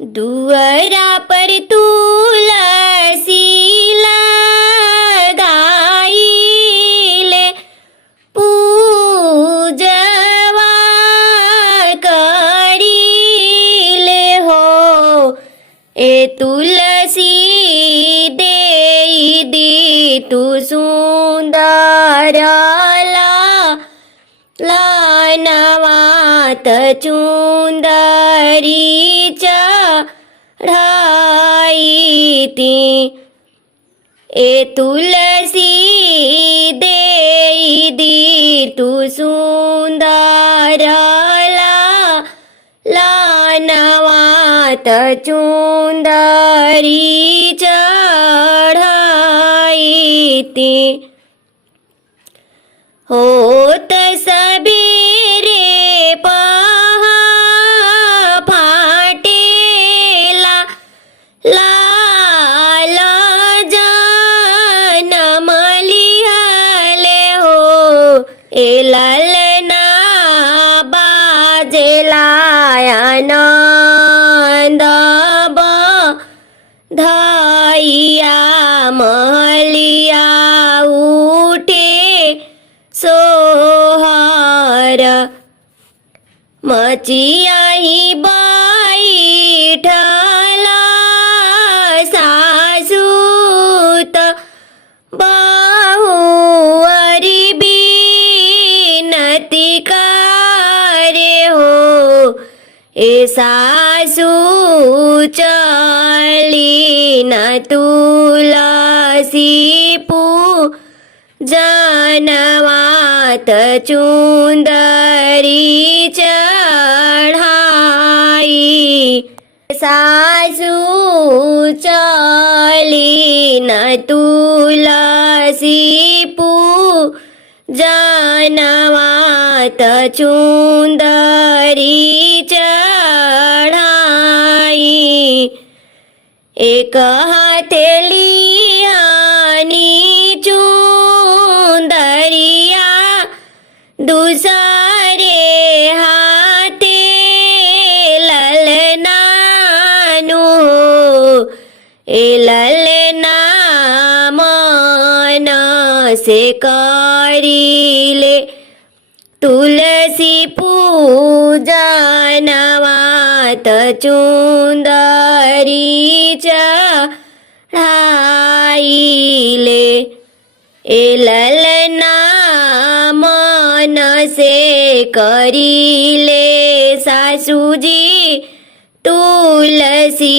दुअरा पर तुलसी लगाईले, पूजवा करीले हो। ए तुलसी देई दी तू सुंदर लानवात चुंदरी चढ़ाई ती। ए तुलसी देई दी तू सुंदर लानवात चुंदरी चढ़ाई ती। होत सबेरे पहा फाटेला, लाल जनम लिहाले हो। ए ललना बाजेला आनंद बधाइया, महलिया उठे सोहर। मचियाही बैठला सासूत, बहुअरी बिनती करे हो। ए सासू चली न तुलसी जनवात चुंदरी चढ़ाई। सासू चली न तुलसी जनवात चुंदरी चढ़ाई। एक हथेलियानी चुंदरिया, दूसरे हाथे ललनानु। ए ललना मन से करीले, तुलसी पूजनवात चुंदरी चढ़ाईले। ए ललना मन से करीले, सासूजी तुलसी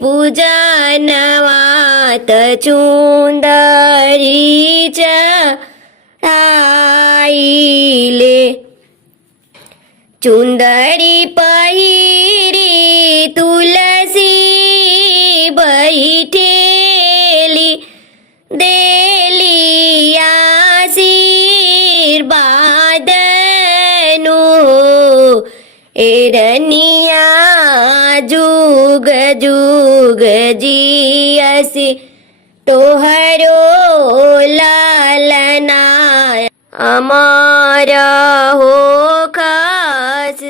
पूजनवात चुंदरी चढ़ाईले। चुंदरी पहिरी तुलसी बैठेली, देली आशीर्वादनु। एरनिया जुग जुग जियसी, तोहरो लालना अमर हो खास।